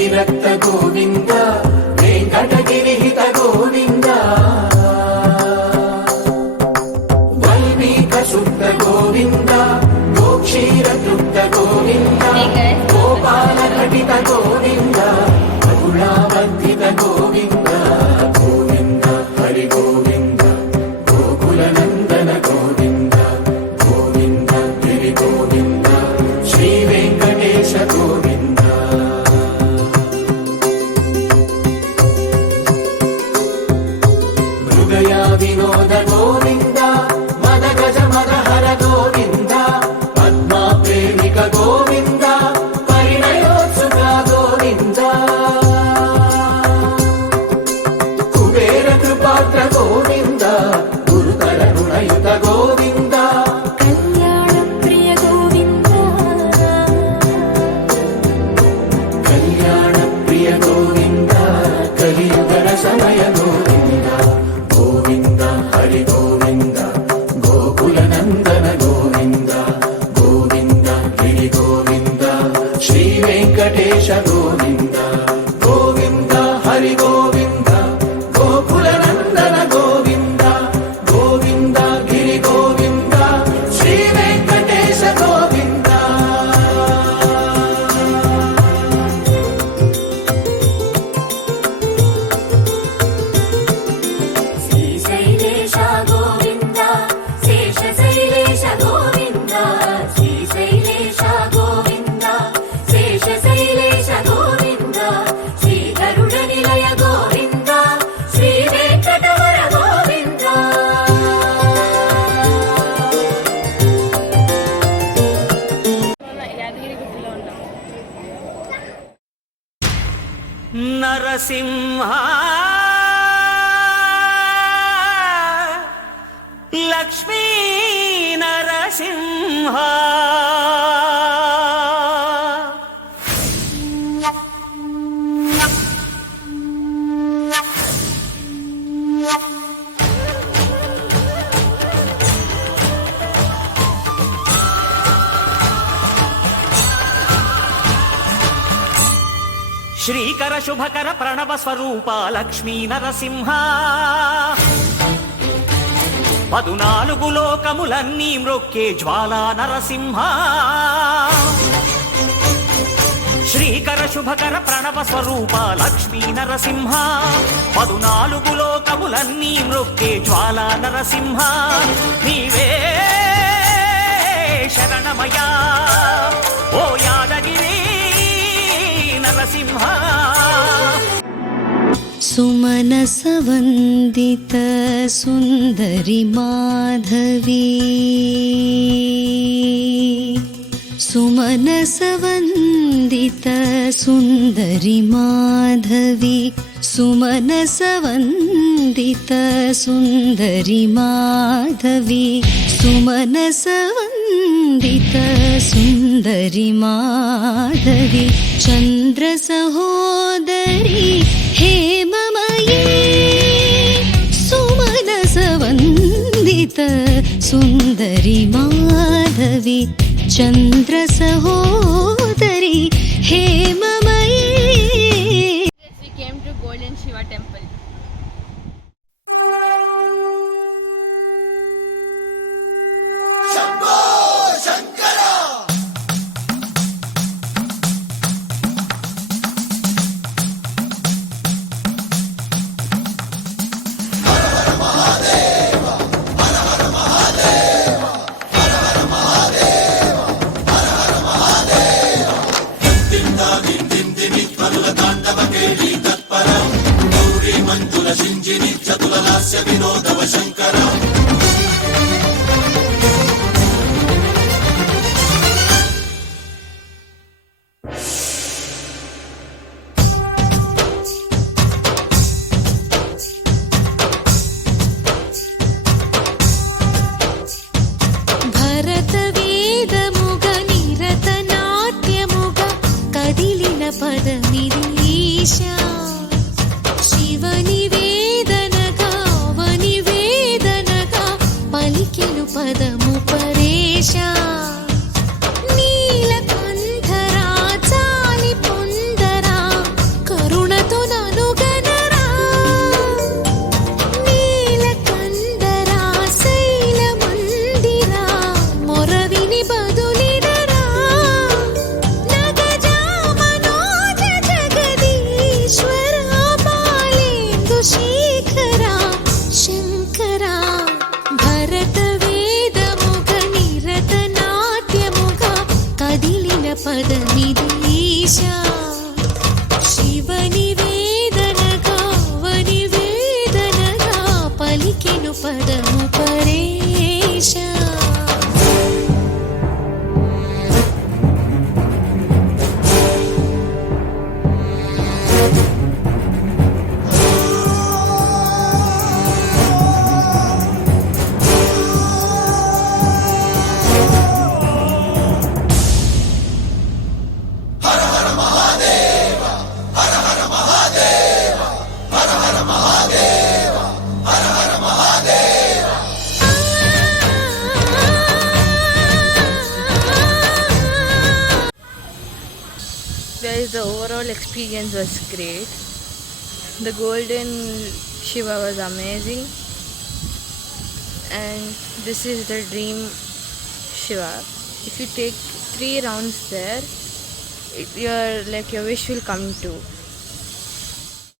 విరక్త గోవింద వెంకటగిరిహిత గోవింద వల్మీక శుద్ధ గోవింద గోక్షీర తృప్త గోవింద గోపాల ఘటిత గోవింద కరుణావర్ధిత గోవింద గోవింద హరి గోవింద గోకుల నందన గోవింద గోవింద గిరి గోవింద శ్రీ వెంకటేశ గోవింద మృగయ వినోద గోవింద మద గజ మద హర గోవింద పద్మా ప్రేమిక గోవింద పరిణయోత్సుక గోవింద కుబేర కృపాత్ర గోవింద గురుతర గుణయుత గోవింద కళ్యాణ ప్రియ గోవింద కళ్యాణ ప్రియ గోవింద కలియుగ సమయ గోవింద గోవింద హరి గోవింద గోకుల నందన గోవింద గోవింద గిరి గోవింద శ్రీ వెంకటేశ గోవింద గోవింద హరి గోవింద గోకుల నందన గోవింద గోవింద గిరి గోవింద శ్రీ వెంకటేశ గోవింద శ్రీశైలేశ గోవింద శేషశైలేశ గోవింద శ్రీశైలేశ గోవింద శేషశైలేశ గోవింద శ్రీ గరుడ నిలయ గోవింద శ్రీ వెంకటవర గోవింద యాదగిరిగుట్టలో ఉన్నాం. నరసింహ లక్ష్మీ నరసింహ శ్రీకర శుభకర ప్రణవ స్వరూప లక్ష్మీ నరసింహ 14 లోకములన్నీ మ్రొక్కే జ్వాలా నరసింహ శ్రీకర శుభకర ప్రణవ స్వరూప లక్ష్మీ నరసింహ 14 లోకములన్నీ మ్రొక్కే జ్వాలా నరసింహ నీవే శరణమయా ఓ యాదగిరి నరసింహ సుమనస వందిత సుందరి మాధవి సుమనస వందిత సుందరి మాధవి సుమనస వందిత సుందరి మాధవి సుమనస వందిత సుందరి మాధవి చంద్ర సహోదరి हेममयी सुमनस वन्दित सुन्दरी माधवी चन्द्र सहोदरी हेममयी. We came to Golden Shiva temple. భరత వేదముగ నిరత నాట్యముగ కదిలిన పదమిరీశా శివని వేదనగా వని వేదనగా పలికెను పదము పరేశా నీలకంఠరా చాలి పొందరా శివనివేదనగా వనివేదనగా పలికెను పదము పరేశ. Guys, the overall experience was great. The golden Shiva was amazing, and this is the dream Shiva. If you take 3 rounds there, your wish will come true.